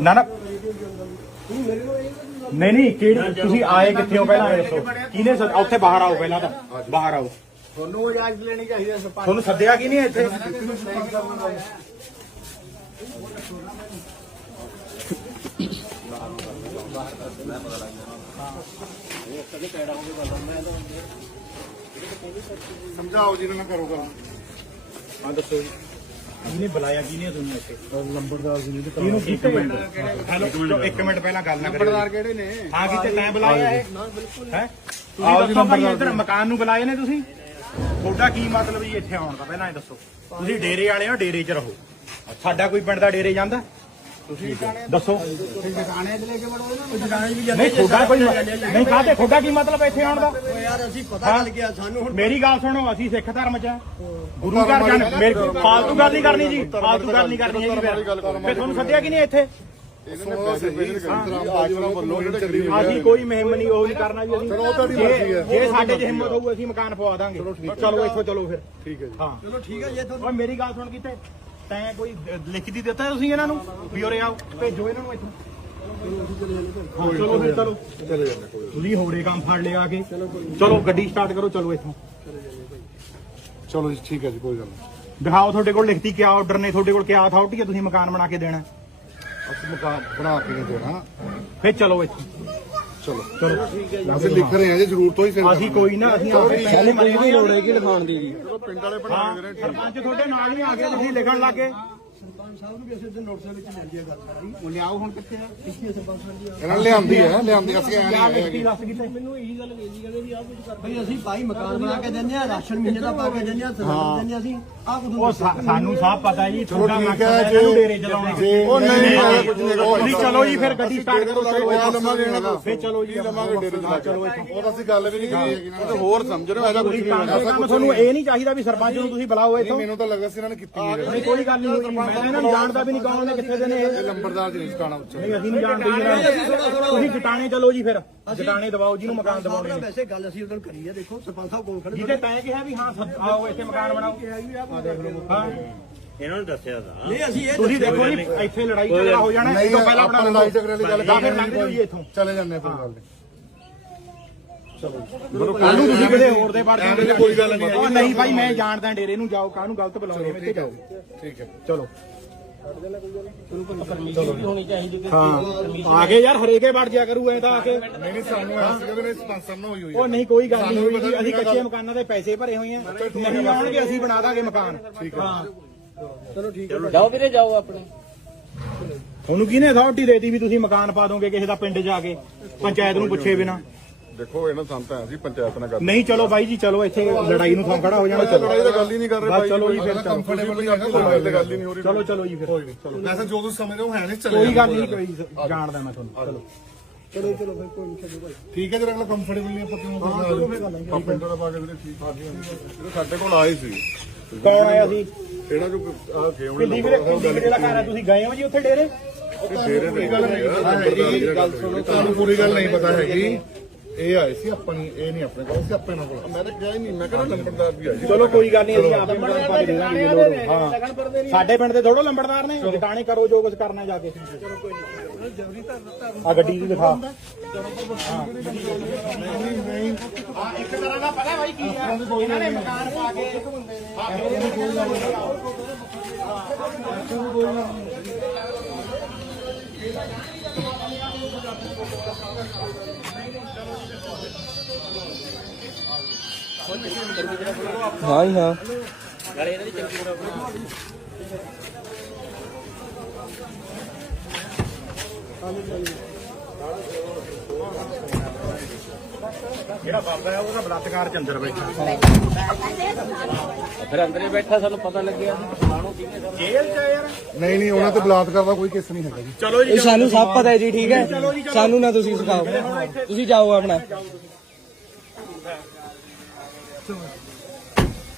ਨਾ ਨਾ। ਨਹੀਂ ਨਹੀਂ ਕਿਹੜੀ ਤੁਸੀਂ ਆਏ ਕਿੱਥੇ ਹੋ ਪਹਿਲਾਂ ਇਹ ਦੱਸੋ। ਕਿਹਨੇ ਸੱਦ- ਉੱਥੇ ਬਾਹਰ ਆਓ ਪਹਿਲਾਂ ਤਾਂ। ਬਾਹਰ ਆਓ। ਤੁਹਾਨੂੰ ਇਜਾਜ਼ਤ ਲੈਣੀ ਚਾਹੀਦੀ ਹੈ ਸਰਪੰਚ। ਤੁਹਾਨੂੰ ਸੱਦਿਆ ਕੀ ਨਹੀਂ ਇੱਥੇ? ਸਮਝਾਓ ਜੀ ਨਾ ਕਰੋ ਕਰੋ ਹਾਂ ਦੱਸੋ ਜੀ। ਕਿਹਨੇ ਬੁਲਾਇਆ ਕਿਹਨੇ ਤੁਹਾਨੂੰ ਇੱਥੇ? ਨੰਬਰਦਾਰ ਜੀ ਨੇ ਕਿਹਨੂੰ ਇੱਕ ਮਿੰਟ। ਹੈਲੋ ਇੱਕ ਮਿੰਟ ਪਹਿਲਾਂ ਗੱਲ ਨਾ ਕਰਿਓ। ਨੰਬਰਦਾਰ ਕਿਹੜੇ ਨੇ? ਹਾਂ ਕਿਤੇ ਤੈਂ ਬੁਲਾਇਆ ਇਹ। ਹੈ? ਤੁਸੀਂ ਦੱਸੋ ਭਾਈ ਇੱਧਰ ਮਕਾਨ ਨੂੰ ਬੁਲਾਏ ਨੇ ਤੁਸੀਂ? ਤੁਹਾਡਾ ਕੀ ਮਤਲਬ ਜੀ ਇੱਥੇ ਆਉਣ ਦਾ? ਪਹਿਲਾਂ ਇਹ ਦੱਸੋ। ਤੁਸੀਂ ਡੇਰੇ ਵਾਲੇ ਹੋ ਡੇਰੇ 'ਚ ਰਹੋ। ਸਾਡਾ ਕੋਈ ਪਿੰਡ ਦਾ ਡੇਰੇ ਜਾਂਦਾ? ਤੁਸੀਂ ਦੱਸੋ। ਟਿਕਾਣੇ ਤੇ ਲੈ ਕੇ ਵੜੋ ਇਹਨਾਂ ਨੂੰ ਟਿਕਾਣੇ ਵੀ ਨਹੀਂ ਤੁਹਾਡਾ ਕੋਈ ਨਹੀਂ ਕਾਹਤੇ? ਤੁਹਾਡਾ ਕੀ ਮਤਲਬ ਇੱਥੇ ਆਉਣ ਦਾ? ਯਾਰ ਅਸੀਂ ਪਤਾ ਲੱਗ ਗਿਆ ਸਾਨੂੰ ਹੁਣ ਮੇਰੀ ਗੱਲ ਸੁਣੋ ਅਸੀਂ ਸਿੱਖ ਧਰਮ 'ਚ ਆ। ਗੁਰੂ ਘਰ ਜਾਣ। ਮੇਰੀ ਫਾਲਤੂ ਗੱਲ ਨਹੀਂ ਕਰਨੀ ਜੀ। ਫਾਲਤੂ ਗੱਲ ਨਹੀਂ ਕਰਨੀ ਹੈਗੀ ਫਿਰ। ਫਿਰ ਤੁਹਾਨੂੰ ਸੱਦਿਆ ਕਿ ਨਹੀਂ ਇੱਥੇ? ਅਸੀਂ ਕੋਈ ਮੁਹਿੰਮ ਨਹੀਂ ਉਹ ਨਹੀਂ ਕਰਨਾ ਜੀ ਅਸੀਂ। ਜੇ ਜੇ ਸਾਡੇ 'ਚ ਹਿੰਮਤ ਹੋਊ ਅਸੀਂ ਮਕਾਨ ਪਵਾ ਦਾਂਗੇ। ਚਲੋ ਇੱਥੋਂ ਚਲੋ ਫਿਰ। ਠੀਕ ਹੈ ਜੀ। ਹਾਂ। ਚਲੋ ਠੀਕ ਹੈ ਜੇ ਤੁਹਾਨੂੰ ਓਏ ਮੇਰੀ ਗੱਲ ਸੁਣ ਕਿਤੇ। ਤੈਂ ਕੋਈ ਲਿਖਤੀ ਦਿੱਤਾ ਤੁਸੀਂ ਇਹਨਾਂ ਨੂੰ? ਵੀ ਉਰੇ ਆਓ ਭੇਜੋ ਇਹਨਾਂ ਨੂੰ ਇੱਥੋਂ। ਹਾਂ, ਚਲੋ ਫਿਰ ਚਲੋ। ਚਲੇ ਜਾਂਦੇ ਕੋਈ ਤੁਸੀਂ ਹੋਰੇ ਕੰਮ ਫੜ ਲਿਆ ਕੇ। ਚਲੋ ਗੱਡੀ ਸਟਾਰਟ ਕਰੋ ਚਲੋ ਇੱਥੋਂ। ਚਲੋ ਜੀ ਠੀਕ ਹੈ ਜੀ ਕੋਈ ਗੱਲ ਨਹੀਂ। ਦਿਖਾਓ ਤੁਹਾਡੇ ਕੋਲ ਲਿਖਤੀ ਕਿਆ ਆਰਡਰ ਨੇ ਤੁਹਾਡੇ ਕੋਲ ਕਿਆ ਅਥਾਰਟੀ ਹੈ ਤੁਸੀਂ ਮਕਾਨ ਬਣਾ ਕੇ ਦੇਣਾ ਅਸੀਂ ਮਕਾਨ ਬਣਾ ਕੇ ਨਹੀਂ ਦੇਣਾ। ਫਿਰ ਚਲੋ ਇੱਥੋਂ। ਚਲੋ ਚਲੋ। ਅਸੀਂ ਲਿਖ ਰਹੇ ਹਾਂ ਜੀ ਜ਼ਰੂਰਤ ਹੋਈ ਫਿਰ। ਅਸੀਂ ਕੋਈ ਨਾ ਅਸੀਂ ਆਪੇ ਪਹਿਲੇ ਮਰੇ ਕੀ ਲੋੜ ਹੈ ਕਿ ਲਿਖਾਉਣ ਦੀ ਜੀ। ਪਿੰਡ ਵਾਲੇ ਬਣਾ ਹਾਂ ਸਰਪੰਚ ਤੁਹਾਡੇ ਨਾਲ ਹੀ ਆ ਗਏ ਤੁਸੀਂ ਲਿਖਣ ਲੱਗੇ ਸਰਪੰਚ ਸਾਹਿਬ ਨੂੰ ਵੀ ਅਸੀਂ ਉਹਦੇ ਨੋਟਿਸ ਵਿੱਚ ਲੈ ਲਿਆ ਗੱਲ ਸਾਰੀ। ਉਹ ਲਿਆਓ ਹੁਣ ਕਿੱਥੇ ਆ? ਇੱਥੇ ਸਰਪੰਚ ਸਾਹਿਬ ਦੀ ਇਹਨਾਂ ਨੇ ਲਿਆਂਦੀ ਹੈ ਲਿਆਂਦੀ ਅਸੀਂ ਐ ਕਿਆ ਨਹੀਂ ਲਿਖਤੀ ਦੱਸ ਕਿਤੇ ਮੈਨੂੰ ਇਹੀ ਗੱਲ ਵੇਚੀ ਕਹਿੰਦੇ ਵੀ ਆਹ ਕੁਝ ਕਰ ਬਈ ਅਸੀਂ ਭਾਈ ਮਕਾਨ ਬਣਾ ਕੇ ਦਿੰਦੇ ਆ ਰਾਸ਼ਨ ਮਹੀਨੇ ਦਾ ਪਾ ਕੇ ਦਿੰਦੇ ਆ ਸਿਲੰਡਰ ਦਿੰਦੇ ਆ ਅਸੀਂ। ਆਹ ਕੁਝ ਉਹ ਸਾ- ਸਾਨੂੰ ਸਭ ਪਤਾ ਜੀ ਤੁਹਾਡਾ ਠੀਕ ਮਕਸਦ ਹੈ ਹੈ ਜੀ। ਇਹਨੂੰ ਡੇਰੇ ਚਲਾਉਣਾ ਜੀ, ਉਹ ਨਹੀਂ, ਨਹੀਂ, ਕੁਝ ਨਹੀਂ, ਉਹ ਨਹੀਂ ਚਲੋ ਜੀ ਫਿਰ ਗੱਡੀ ਸਟਾਰਟ ਕਰੋ ਚਲੋ ਕਿਆ ਇੱਥੋਂ। ਲਵਾਂਗੇ ਇਹਨਾਂ ਤੋਂ? ਫਿਰ ਚਲੋ ਜੀ ਲਵਾਂਗੇ ਡੇਰੇ ਹਾਂ, ਚਲੋ ਇੱਥੋਂ। ਉਹ ਤਾਂ ਅਸੀਂ ਗੱਲ ਵੀ ਨਹੀਂ ਕੀਤੀ ਹੈਗੀ ਨਾ। ਹੋਰ ਸਮਝ ਰਹੇ ਹੋ ਕੁਝ ਨਹੀਂ ਤੁਹਾਨੂੰ ਇਹ ਨਹੀਂ ਚਾਹੀਦਾ ਵੀ ਸਰਪੰਚ ਨੂੰ ਤੁਸੀਂ ਬੁਲਾਓ ਇੱਥੋਂ। ਮੈਨੂੰ ਤਾਂ ਲੱਗਾ ਸੀ ਇਹਨਾਂ ਨੇ ਕੀਤੀ ਕੋਈ ਗੱਲ ਨਹੀਂ ਹੋਈ ਇਹਨਾਂ ਨੂੰ ਜਾਣਦਾ ਵੀ ਨਹੀਂ ਕੌਣ ਨੇ ਕਿੱਥੇ ਦੇ ਨੇ ਇਹ। ਇਹ ਲੰਬਰਦਾਰ ਜੀ ਨਹੀਂ ਟਾਣਾ ਉੱਚਾ ਨਹੀਂ ਅਸੀਂ ਨਹੀਂ ਜਾਣਦੇ ਜੀ ਇਹਨਾਂ ਨੂੰ। ਤੁਸੀਂ ਜਟਾਣੇ ਚਲੋ ਜੀ ਫਿਰ। ਜਟਾਣੇ ਦਵਾਓ ਜਿਹਨੂੰ ਮਕਾਨ ਦਵਾਉਣੇ ਨੇ ਵੈਸੇ ਗੱਲ ਅਸੀਂ ਉਦੋਂ ਕਰੀ ਹੈ ਦੇਖੋ ਸਰਪੰਚ ਸਾਹਿਬ ਕੋਲ ਖੜੇ ਜਿਹਦੇ ਤੈਂ ਕਿਹਾ ਵੀ ਹਾਂ ਸੱਦ- ਆਓ ਇੱਥੇ ਮਕਾਨ ਬਣਾਓ। ਹਾਂ। ਇਹਨਾਂ ਨੂੰ ਦੱਸਿਆ ਤਾਂ। ਨਹੀਂ ਅਸੀਂ ਇਹ ਤੁਸੀਂ ਦੇਖੋ ਜੀ ਇੱਥੇ ਲੜਾਈ ਝਗੜਾ ਹੋ ਜਾਣਾ ਇਹ ਤੋਂ ਪਹਿਲਾਂ ਆਪਾਂ ਬਣਾ ਲੜਾਈ ਝਗੜੇ ਵਾਲੀ ਗੱਲ ਜਾਂ ਫਿਰ ਲੰਘ ਜਾਓ ਜੀ ਇੱਥੋਂ। ਚਲੇ ਜਾਂਦੇ ਆ ਕੋਈ ਗੱਲ। ਨਹੀਂ ਕੱਲ ਨੂੰ ਤੁਸੀਂ ਕਿਸੇ ਹੋਰ ਦੇ ਵੜ ਦੀ ਕੋਈ ਗੱਲ ਨਹੀਂ ਉਹ ਨਹੀਂ ਭਾਈ ਮੈਂ ਜਾਣਦਾ ਡੇਰੇ ਨੂੰ ਜਾਓ ਕਾਹਨੂੰ ਗਲਤ ਬੁਲਾਉਂਦੇ ਮੈਂ ਤੇ ਜਾਓ। ਠੀਕ ਹੈ। ਚਲੋ। ਹੋਣੀ ਚਾਹੀਦੀ ਹਾਂ ਆ ਗਏ ਯਾਰ ਹਰੇਕੇ ਵੜ ਜਾ ਕਰੂ ਐ ਤਾਂ ਆ ਕੇ। ਨਹੀਂ ਨਹੀਂ ਸਾਨੂੰ ਐਸੀ ਕਹਿੰਦੇ ਨੇ ਸਪਾਂਸਰ ਨਾ ਹੋਈ ਹੋਈ ਉਹ ਨਹੀਂ ਕੋਈ ਗੱਲ ਨਹੀਂ ਹੋਈ ਜੀ। ਅਸੀਂ ਕੱਚੇ ਮਕਾਨਾਂ ਦੇ ਪੈਸੇ ਭਰੇ ਹੋਏ ਆ। ਨਹੀਂ ਆਉਣਗੇ ਅਸੀਂ ਬਣਾ ਦਾਂਗੇ ਮਕਾਨ। ਹਾਂ। ਜਾਓ ਵੀਰੇ ਜਾਓ ਆਪਣੇ। ਤੁਹਾਨੂੰ ਕਿਹਨੇ ਅਥਾਰਟੀ ਦੇਤੀ ਵੀ ਤੁਸੀਂ ਮਕਾਨ ਪਾ ਦੋਗੇ ਕਿਸੇ ਦਾ ਪਿੰਡ ਜਾ ਕੇ? ਪੰਚਾਇਤ ਨੂੰ ਪੁੱਛੇ ਬਿਨਾ। ਦੇਖੋ ਇਹਨਾਂ ਸੰਤ ਅਸੀਂ ਪੰਚਾਇਤ ਨਾਲ ਗੱਲ ਨਹੀਂ ਚਲੋ ਬਾਈ ਜੀ ਚਲੋ ਇੱਥੇ ਲੜਾਈ ਨੂੰ ਥਾਂ ਖੜਾ ਹੋ ਜਾਣਾ। ਚਲੋ ਲੜਾਈ ਤਾਂ ਗੱਲ ਹੀ ਨਹੀਂ ਕਰ ਰਹੇ ਬਸ ਚਲੋ ਜੀ ਫਿਰ ਚਲੋ ਕੰਫਰਟੇਬਲ ਨਹੀਂ ਹੈਗਾ ਲੜਾਈ ਤਾਂ ਗੱਲ ਹੀ ਨਹੀਂ ਹੋ ਰਹੀ। ਚਲੋ ਚਲੋ ਜੀ ਫਿਰ। ਚਲੋ। ਵੈਸੇ ਜੋ ਤੁਸੀਂ ਸਮਝਦੇ ਹੋ ਹੈ ਨਹੀਂ ਚਲੇ ਕੋਈ ਗੱਲ ਨਹੀਂ ਕੋਈ ਜਾਣਦਾ ਮੈਂ ਤੁਹਾਨੂੰ। ਚਲੋ ਚਲੋ ਚਲੋ ਫਿਰ ਕੋਈ ਨਹੀਂ ਭਾਈ ਠੀਕ ਹੈ ਜੇ ਅਗਲਾ ਕੰਫਰਟੇਬਲ ਨਹੀਂ ਆਪਾਂ ਕਿਉਂ ਕਰਦੇ ਆ ਪਿੰਡ ਦਾ ਪਾ ਕੇ ਵੀਰੇ ਠੀਕ ਇਹ ਸਾਡੇ ਕੋਲ ਆਏ ਸੀ। ਕੌਣ ਆਇਆ ਸੀ? ਇਹਨਾਂ ਜੋ ਆ ਗੇਮ ਕਿੰਦੀ ਵੀਰੇ ਦਾ ਘਰ ਹੈ ਤੁਸੀਂ ਗਏ ਹੋ ਜੀ ਉੱਥੇ ਡੇਰੇ? ਡੇਰੇ ਨੇ ਗੱਲ ਗੱਲ ਸੁਣੋ ਤੁਹਾਨੂੰ ਪੂਰੀ ਗੱਲ ਨਹੀਂ ਪਤਾ ਹੈਗੀ। ਇਹ ਆਏ ਸੀ ਆਪਣੀ ਇਹ ਨਹੀਂ ਆਪਣੇ ਕੋਲ ਸੀ ਆਪਣੇ ਨਾਲ ਕੋਲ ਮੈਂ ਤਾਂ ਕਿਹਾ ਹੀ ਨਹੀਂ ਮੈਂ ਕਹਿੰਦਾ ਲੰਬੜਦਾਰ ਵੀ ਆ ਜੀ ਚਲੋ ਕੋਈ ਗੱਲ ਨਹੀਂ ਅਸੀਂ ਆਪੇ ਮਕਾਨ ਪਾ ਕੇ ਦੇ ਦਾਂਗੇ ਜੇ ਲੋੜ ਹੋਈ। ਹਾਂ। ਸਾਡੇ ਪਿੰਡ ਦੇ ਥੋੜੋ ਲੰਬੜਦਾਰ ਨੇ ਟਿਕਾਣੇ ਕਰੋ ਜੋ ਕੁਝ ਕਰਨਾ ਜਾ ਕੇ। ਚਲੋ ਕੋਈ ਨਹੀਂ। ਆ ਗੱਡੀ ਦੀ ਦਿਖਾ। ਹਾਂ। ਇੱਕ ਤਰ੍ਹਾਂ ਦਾ ਪਤਾ ਬਾਈ ਕੀ ਹੈ ਇਹਨਾਂ ਨੇ ਮਕਾਨ ਪਾ ਕੇ ਹਾਂ। ਹਾਂ ਹੀ ਹਾਂ। ਜਿਹੜਾ ਬਾਬਾ ਹੈ ਉਹਦਾ ਬਲਾਤਕਾਰ ਚ ਅੰਦਰ ਬੈਠਾ। ਫਿਰ ਅੰਦਰੇ ਬੈਠਾ ਸਾਨੂੰ ਪਤਾ ਲੱਗਿਆ ਖਾਣੋ ਕਿਵੇਂ ਦਾ ਜੇਲ੍ਹ ਚ ਆ ਯਾਰ। ਨਹੀਂ ਨਹੀਂ ਉਹਨਾਂ ਤੇ ਬਲਾਤਕਾਰ ਦਾ ਕੋਈ ਕੇਸ ਨਹੀਂ ਹੈਗਾ ਜੀ। ਚਲੋ ਜੀ ਸਾਨੂੰ ਸਭ ਪਤਾ ਹੈ ਜੀ ਠੀਕ ਹੈ? ਸਾਨੂੰ ਨਾ ਤੁਸੀਂ ਸਿਖਾਓ। ਤੁਸੀਂ ਜਾਓ ਆਪਣਾ।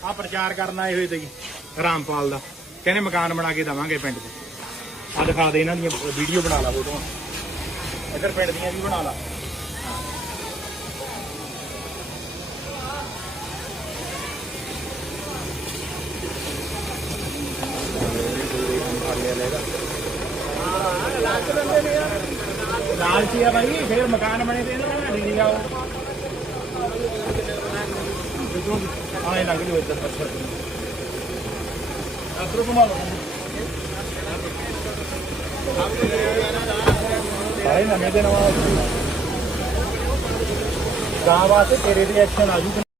ਆ ਪ੍ਰਚਾਰ ਕਰਨ ਆਏ ਹੋਏ ਤੇ ਜੀ ਰਾਮਪਾਲ ਦਾ। ਕਹਿੰਦੇ ਮਕਾਨ ਬਣਾ ਕੇ ਦਵਾਂਗੇ ਪਿੰਡ 'ਚ। ਆ ਦਿਖਾ ਦੇ ਇਹਨਾਂ ਦੀਆਂ ਵੀਡੀਓ ਬਣਾ ਲਾ ਫੋਟੋਆਂ ਇੱਧਰ ਪਿੰਡ ਦੀਆਂ ਵੀ ਬਣਾ ਲਾ। ਲਾਲਚੀ ਆ ਬਾਈ ਫੇਰ ਮਕਾਨ ਬਣੇ ਤੇ ਇਹਨਾਂ ਦਾ ਡੇਰੇ ਆਓ ਆਏ ਲੱਗ ਲਿਓ ਇੱਧਰ ਪੱਛਰ ਅਦਰ ਘੁਮਾ ਲਓ ਸਾਰੇ ਨਵੇਂ ਦੇ ਨਵਾਂ ਗਾਂ ਵਾਸਤੇ ਤੇਰੇ ਤੇ ਐਕਸ਼ਨ ਆਜੂ ਕਿ